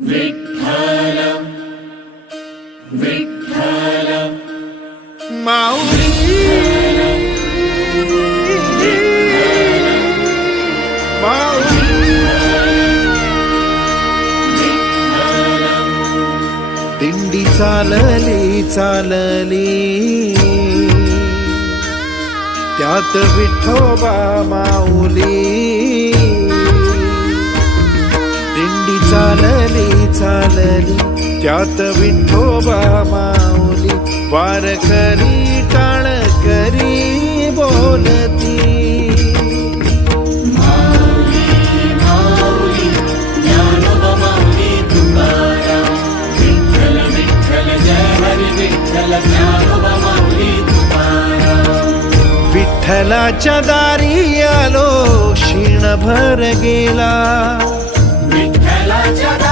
विठ्ठल विठ्ठल माऊली माऊली दिंडी चालली चालली त्यात विठोबा माऊली दिंडी चालली चालली त्यात विठोबा माऊली वारकरी टाळकरी बोलती माऊली माऊली ज्ञानोबा माऊली तुकाराम विठ्ठल विठ्ठल जय हरी विठ्ठल ज्ञानोबा माऊली तुकाराम विठ्ठलाच्या दारी आलो क्षीणभर गेला विठ्ठलाच्या